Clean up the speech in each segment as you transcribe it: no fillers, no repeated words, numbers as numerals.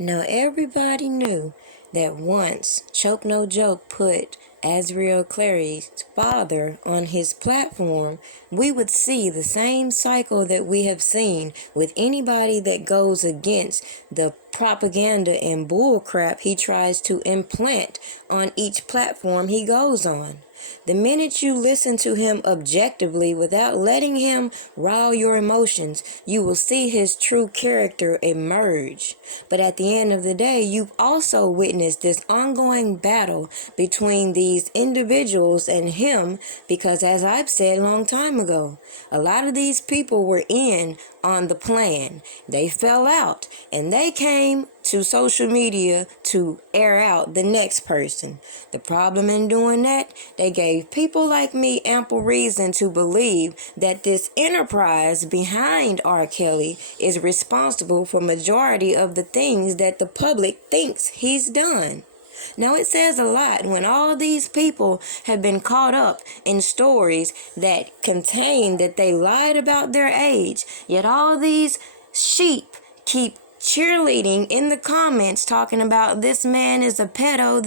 Now everybody knew that once Choke No Joke put Azriel Clary's father on his platform, we would see the same cycle that we have seen with anybody that goes against the propaganda and bullcrap he tries to implant on each platform he goes on. The minute you listen to him objectively without letting him rile your emotions, you will see his true character emerge. But at the end of the day, you've also witnessed this ongoing battle between these individuals and him because, as I've said a long time ago, a lot of these people were in on the plan. They fell out and they came to social media to air out the next person. The problem in doing that, they gave people like me ample reason to believe that this enterprise behind R. Kelly is responsible for majority of the things that the public thinks he's done. Now it says a lot when all these people have been caught up in stories that contain that they lied about their age, yet all these sheep keep cheerleading in the comments talking about this man is a pedo,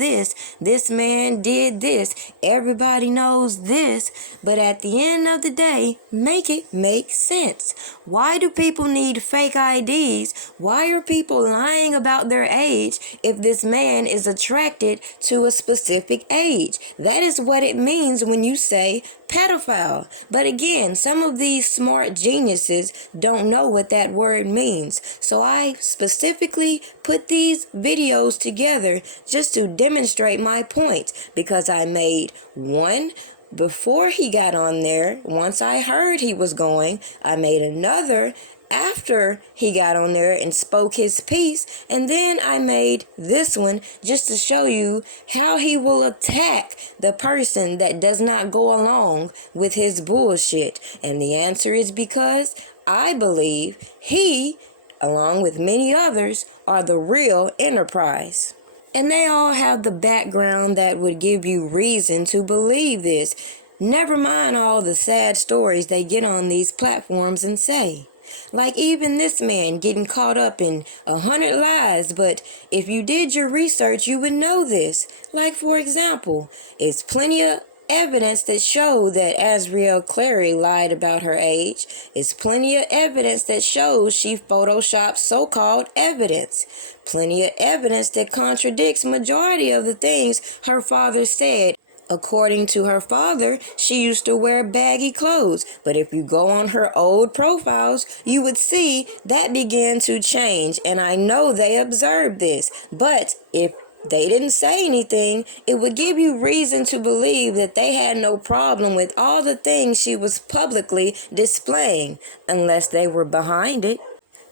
this man did this, everybody knows this, but at the end of the day, make it make sense. Why do people need fake IDs? Why are people lying about their age if this man is attracted to a specific age? That is what it means when you say pedophile. But again, some of these smart geniuses don't know what that word means. So I specifically put these videos together just to demonstrate my point, because I made one before he got on there. Once I heard he was going, I made another after he got on there and spoke his piece, and then I made this one just to show you how he will attack the person that does not go along with his bullshit. And the answer is because I believe he, along with many others, are the real enterprise. And they all have the background that would give you reason to believe this. Never mind all the sad stories they get on these platforms and say. Like even this man getting caught up in 100 lies, but if you did your research, you would know this. Like, for example, it's plenty of evidence that show that Azriel Clary lied about her age. It's plenty of evidence that shows she photoshopped so-called evidence. Plenty of evidence that contradicts majority of the things her father said. According to her father, she used to wear baggy clothes, but if you go on her old profiles, you would see that began to change, and I know they observed this. But if they didn't say anything, it would give you reason to believe that they had no problem with all the things she was publicly displaying, unless they were behind it.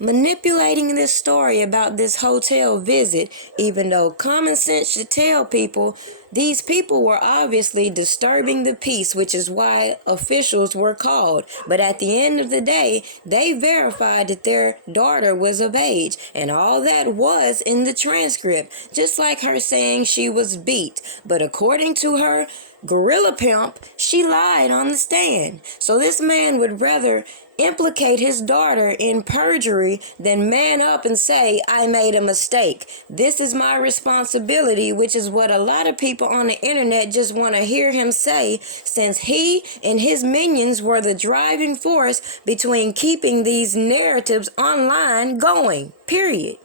Manipulating this story about this hotel visit, even though common sense should tell people these people were obviously disturbing the peace, which is why officials were called. But at the end of the day, they verified that their daughter was of age, and all that was in the transcript, just like her saying she was beat. But according to her gorilla pimp, she lied on the stand. So this man would rather implicate his daughter in perjury than man up and say, I made a mistake. This is my responsibility, which is what a lot of people on the internet just want to hear him say, since he and his minions were the driving force between keeping these narratives online going, period.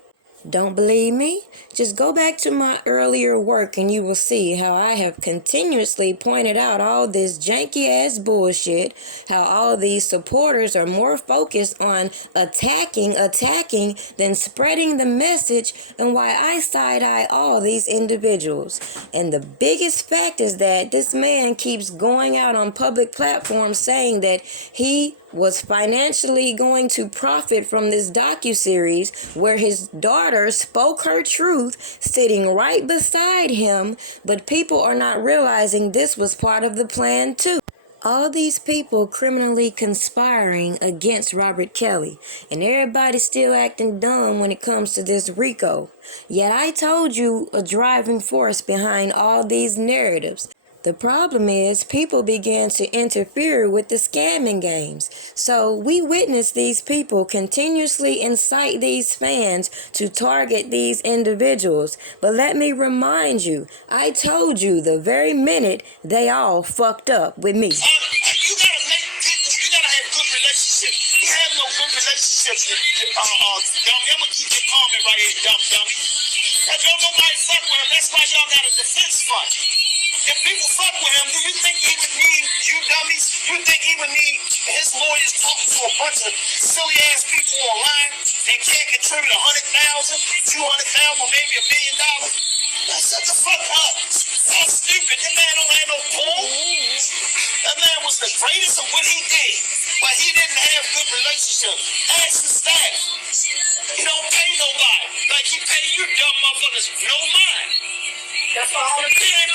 Don't believe me? Just go back to my earlier work and you will see how I have continuously pointed out all this janky ass bullshit, how all these supporters are more focused on attacking than spreading the message, and why I side-eye all these individuals. And the biggest fact is that this man keeps going out on public platforms saying that he was financially going to profit from this docuseries where his daughter spoke her truth sitting right beside him, but people are not realizing this was part of the plan too. All these people criminally conspiring against Robert Kelly, and everybody's still acting dumb when it comes to this RICO. Yet I told you a driving force behind all these narratives. The problem is people began to interfere with the scamming games. So we witness these people continuously incite these fans to target these individuals. But let me remind you, I told you the very minute they all fucked up with me. You gotta have good relationships. You have no good relationships with dummy. I'm gonna keep your comment right here, dummy. If don't nobody fuck with him, that's why y'all got a defense fund. If people fuck with him, do you think he would need you dummies? You think he would need his lawyers talking to a bunch of silly ass people online that can't contribute 100,000, 200,000, or maybe $1 million? Shut the fuck up. That's stupid. That man don't have no pull. That man was the greatest of what he did, but he didn't have good relationships. Ask the staff. He don't pay nobody. Like he pay you dumb motherfuckers no mind. That's all the thing.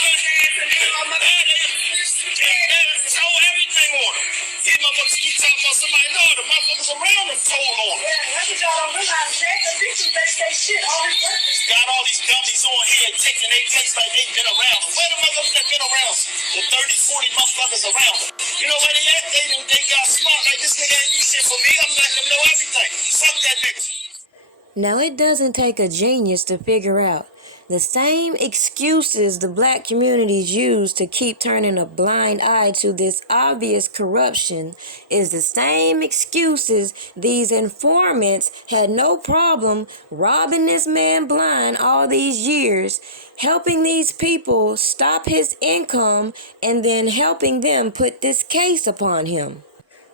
Told everything on him. These motherfuckers keep talking about somebody. No, the motherfuckers around him told on him. Yeah, that's what y'all don't realize. That's the victims, they say shit all this purpose. Got all these dummies on here taking their case like they've been around. Where the motherfuckers that been around? The 30, 40 motherfuckers around them. You know where they at? They got smart. Like, this nigga ain't do shit for me. I'm letting them know everything. Fuck that nigga. Now, it doesn't take a genius to figure out the same excuses the black communities use to keep turning a blind eye to this obvious corruption is the same excuses these informants had no problem robbing this man blind all these years, helping these people stop his income, and then helping them put this case upon him.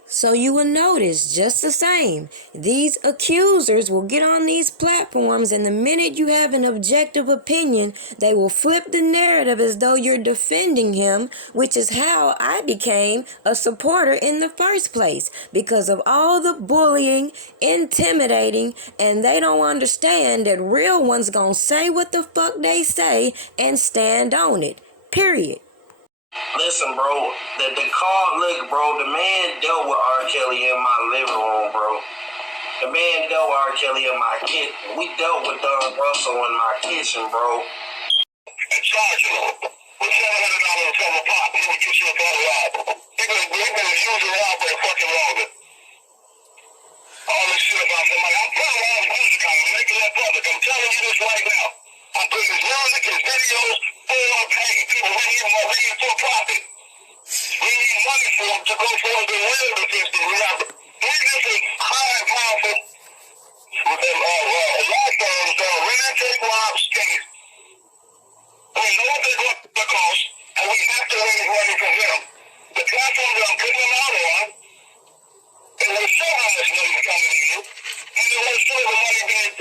So you will notice just the same, these accusers will get on these platforms, and the minute you have an objective opinion, they will flip the narrative as though you're defending him, which is how I became a supporter in the first place, because of all the bullying, intimidating, and they don't understand that real ones gonna say what the fuck they say and stand on it, period. Listen, bro, the call, look, bro, the man dealt with R. Kelly in my living room, bro. The man dealt with R. Kelly in my kitchen. We dealt with Don Russell in my kitchen, bro. And charging him with $700 from a pop. He would get you a photo out. He been using around for a fucking longer. All this shit about somebody. I'm putting all his music on. I'm making that public. I'm telling you this right now. I'm putting his music, his videos, all paid. People, we need for profit. We need money for him to go for the real defense. We have previously high and powerful with them law firms that are ready to take Rob's case. We know what they're going to cost, and we have to raise money from them. The platform that I'm putting them out on, it will show how much money is coming in, and it will show the money being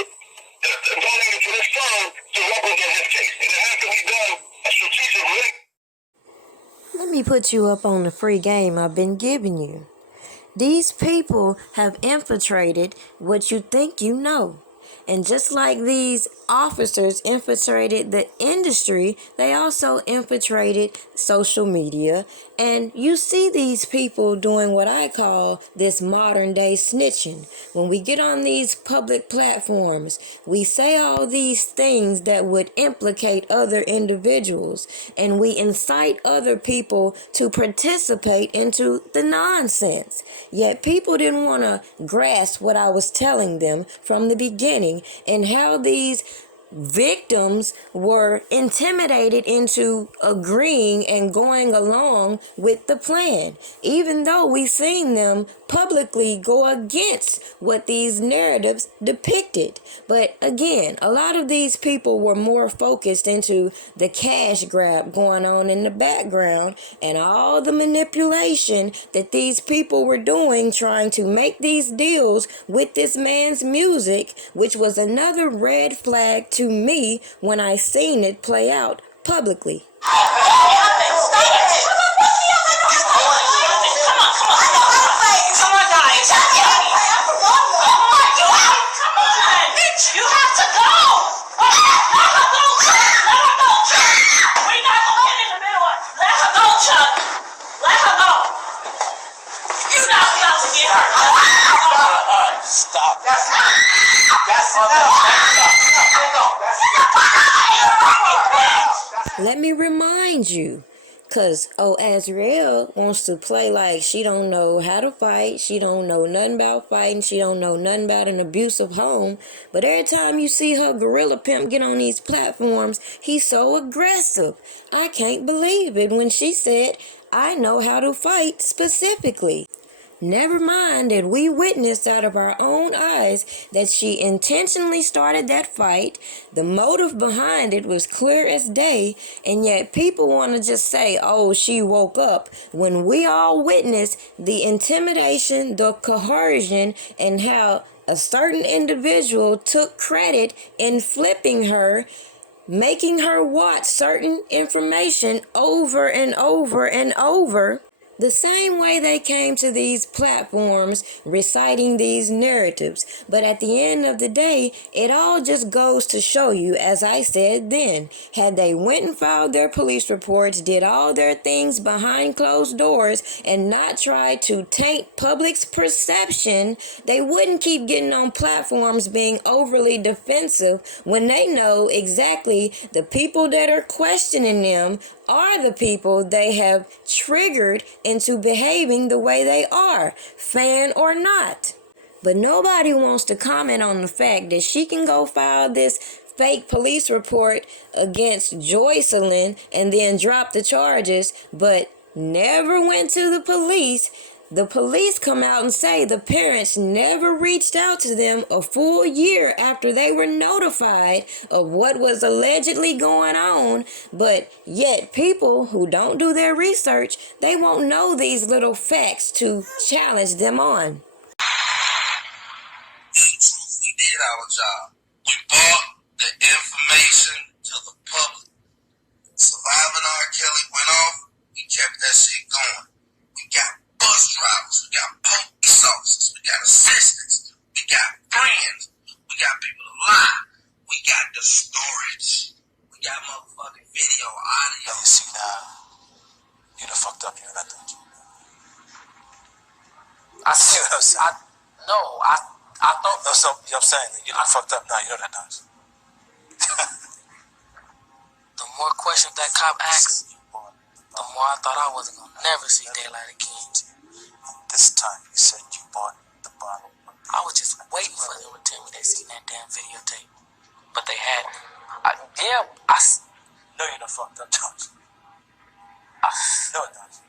donated to this firm to represent his case. And it has to be done a strategic link. Let me put you up on the free game I've been giving you. These people have infiltrated what you think you know. And just like these officers infiltrated the industry, they also infiltrated social media. And you see these people doing what I call this modern day snitching. When we get on these public platforms, we say all these things that would implicate other individuals, and we incite other people to participate into the nonsense. Yet people didn't want to grasp what I was telling them from the beginning, and how these victims were intimidated into agreeing and going along with the plan, even though we seen them publicly go against what these narratives depicted. But again, a lot of these people were more focused into the cash grab going on in the background, and all the manipulation that these people were doing, trying to make these deals with this man's music, which was another red flag to me when I seen it play out publicly. Let me remind you, Cause Azriel wants to play like she don't know how to fight, she don't know nothing about fighting, she don't know nothing about an abusive home. But every time you see her gorilla pimp get on these platforms, he's so aggressive. I can't believe it when she said, I know how to fight specifically. Never mind that we witnessed out of our own eyes that she intentionally started that fight. The motive behind it was clear as day, and yet people want to just say, oh, she woke up, when we all witnessed the intimidation, the coercion, and how a certain individual took credit in flipping her, making her watch certain information over and over and over. The same way they came to these platforms reciting these narratives. But at the end of the day, it all just goes to show you, as I said then, had they went and filed their police reports, did all their things behind closed doors, and not tried to taint public's perception, they wouldn't keep getting on platforms being overly defensive when they know exactly the people that are questioning them are the people they have triggered into behaving the way they are, fan or not. But nobody wants to comment on the fact that she can go file this fake police report against Joycelyn and then drop the charges, but never went to the police. The police come out and say the parents never reached out to them a full year after they were notified of what was allegedly going on, but yet people who don't do their research, they won't know these little facts to challenge them on. We did our job. We brought the information to the public. Surviving R. Kelly went off, we kept that shit going. We got bus drivers, we got police officers, we got assistants, we got friends, we got people to lie, we got the storage, we got motherfucking video, audio. You see now, you done fucked up, you know that, don't you? I see what I'm saying. I thought. No, so, you know what I'm saying? You done fucked up now, you know that, don't you? The more questions that cop asked, the more I thought I wasn't gonna never see daylight again. This time you said you bought the bottle. I was just waiting for them to tell me they seen that damn videotape, but they hadn't. No, you done fucked up, don't you? No, don't you?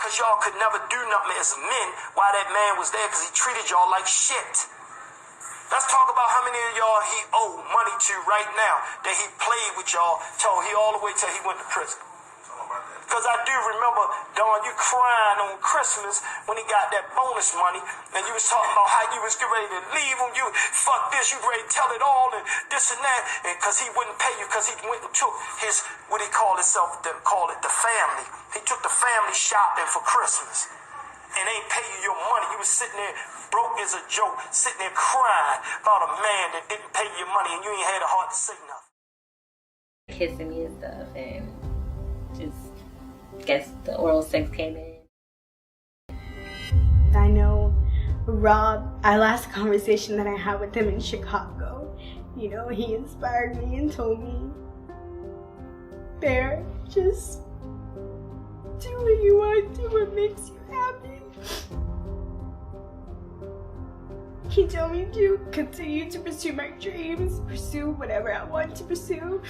Because y'all could never do nothing as men while that man was there because he treated y'all like shit. Let's talk about how many of y'all he owed money to right now that he played with y'all all the way till he went to prison. Because I do remember, Dawn, you crying on Christmas when he got that bonus money, and you was talking about how you was getting ready to leave him. You, fuck this, you ready to tell it all, and this and that, and because he wouldn't pay you, because he went and took his, what he called himself, call it the family. He took the family shopping for Christmas, and ain't pay you your money. You was sitting there, broke as a joke, sitting there crying about a man that didn't pay you money, and you ain't had a heart to say nothing. Kissing me and stuff, and just guess the oral sex came in. I know Rob, our last conversation that I had with him in Chicago, you know, he inspired me and told me, Bear, just do what you want to do, what makes you happy. He told me to continue to pursue my dreams, pursue whatever I want to pursue,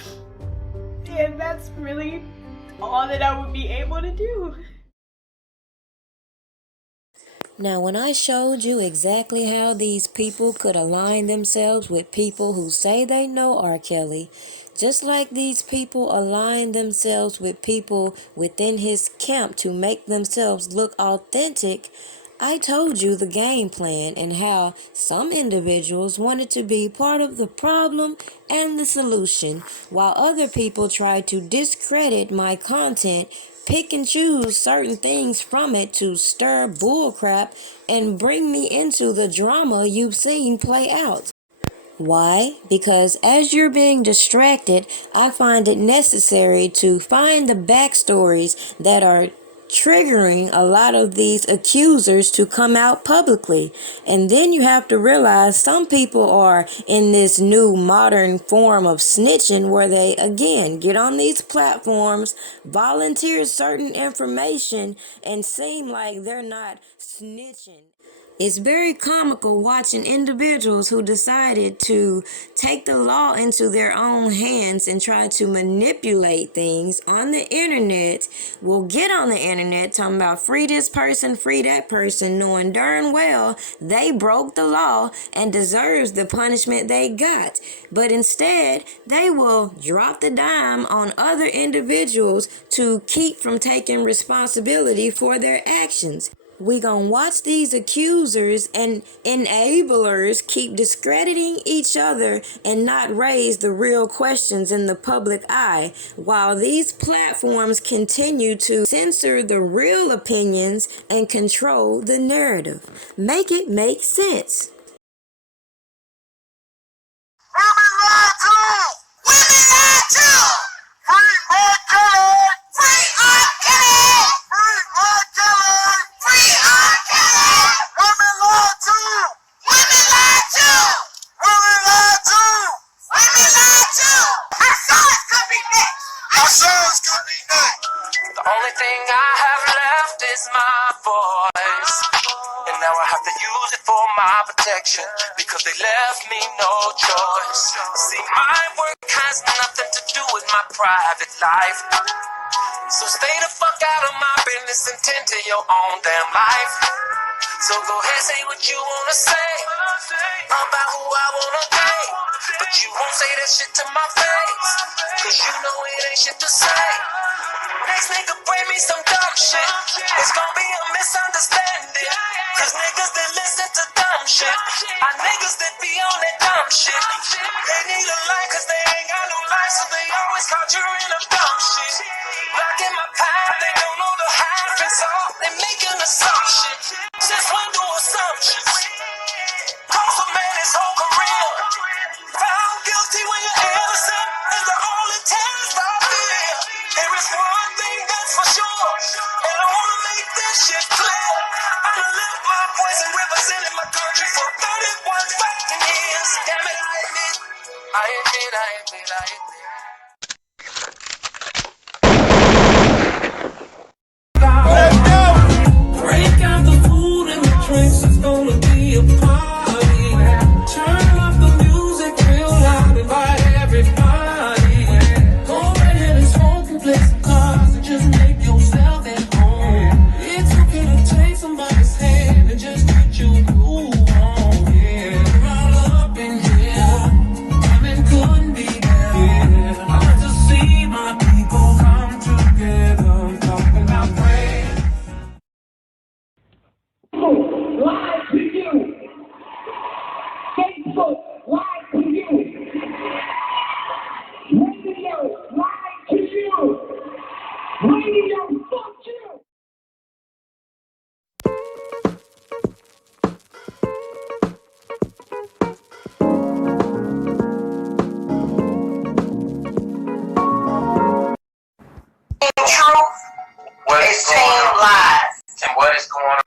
and that's really all that I would be able to do. Now, when I showed you exactly how these people could align themselves with people who say they know R. Kelly, just like these people align themselves with people within his camp to make themselves look authentic, I told you the game plan and how some individuals wanted to be part of the problem and the solution, while other people tried to discredit my content, pick and choose certain things from it to stir bullcrap and bring me into the drama you've seen play out. Why? Because as you're being distracted, I find it necessary to find the backstories that are triggering a lot of these accusers to come out publicly. And then you have to realize some people are in this new modern form of snitching where they again get on these platforms, volunteer certain information, and seem like they're not snitching. It's very comical watching individuals who decided to take the law into their own hands and try to manipulate things on the internet, will get on the internet talking about free this person, free that person, knowing darn well they broke the law and deserves the punishment they got. But instead, they will drop the dime on other individuals to keep from taking responsibility for their actions. We gonna watch these accusers and enablers keep discrediting each other and not raise the real questions in the public eye, while these platforms continue to censor the real opinions and control the narrative. Make it make sense. Women lied to! Women lied to! Free R. Kelly! Free R. Kelly! Free R. Kelly! Free R. Kelly! Women lied to! Women lied to! Women lied to! Women lied to! Our sons could be next! Our sons could be next! The only thing I have left is my voice. And now I have to use it for my protection, because they left me no choice. See, my work has nothing to do with my private life. So stay the fuck out of my business and tend to your own damn life. So go ahead, say what you wanna say about who I wanna date, but you won't say that shit to my face, cause you know it ain't shit to say. Next nigga bring me some dumb shit, it's gonna be a misunderstanding, cause niggas that listen to dumb shit are niggas that be on that dumb shit. They need a life cause they ain't got no life, so they always conjuring up dumb shit. Blocking my path, they don't know the half and so they making assumptions. Since when do assumptions? Cost a man his whole career. Found guilty when you're innocent is the only test I fear. There is one thing that's for sure, and I wanna make this shit clear. I'ma lift my voice and representing my country for 31 fucking years. Damn it, I admit. Let's go! Break out the food and the drinks, it's gonna be a party. Turn up the music real loud, invite everybody. Go right ahead and smoke and play some cards and just make yourself at home. It's okay to take somebody's hand and just get you cool on. Yeah, roll up in here, women couldn't be there. I like to see my people come together. I'm talking about praise. Live to you. Facebook, live to you. Radio, live to you. Radio, fuck you. Truth, what is team lies, and what is going on?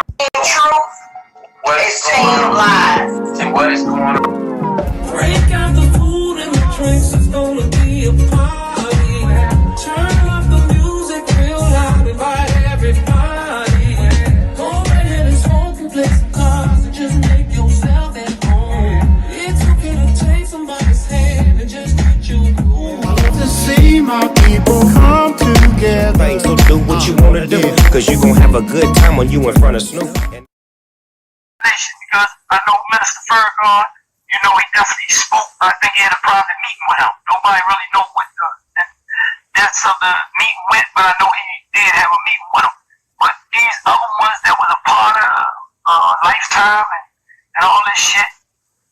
Truth, what is team lies, and what is going on? Break out the food and the drinks, it's gonna be a party. Turn up the music real loud, invite everybody. Go right ahead and smoke and play some cards and just make yourself at home. It's okay to take somebody's hand and just get you cool. To see my people come together. Right, so do what you wanna do, cause you gon' have a good time when you in front of Snoop. Because I know Minister Farrakhan, you know, he definitely spoke. I think he had a private meeting with him. Nobody really know what the depths of the meeting went, but I know he did have a meeting with him. But these other ones that was a part of Lifetime and all this shit,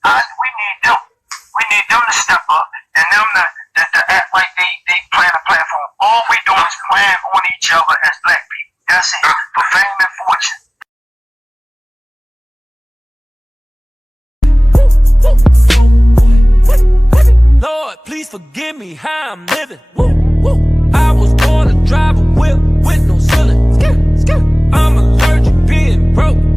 we need them. We need them to step up and them to act like they plan a platform. All we do is plan on each other as black people. That's it. For fame and fortune. Lord, please forgive me how I'm living. Woo, woo. I was born to drive a whip with no ceiling. I'm allergic being broke.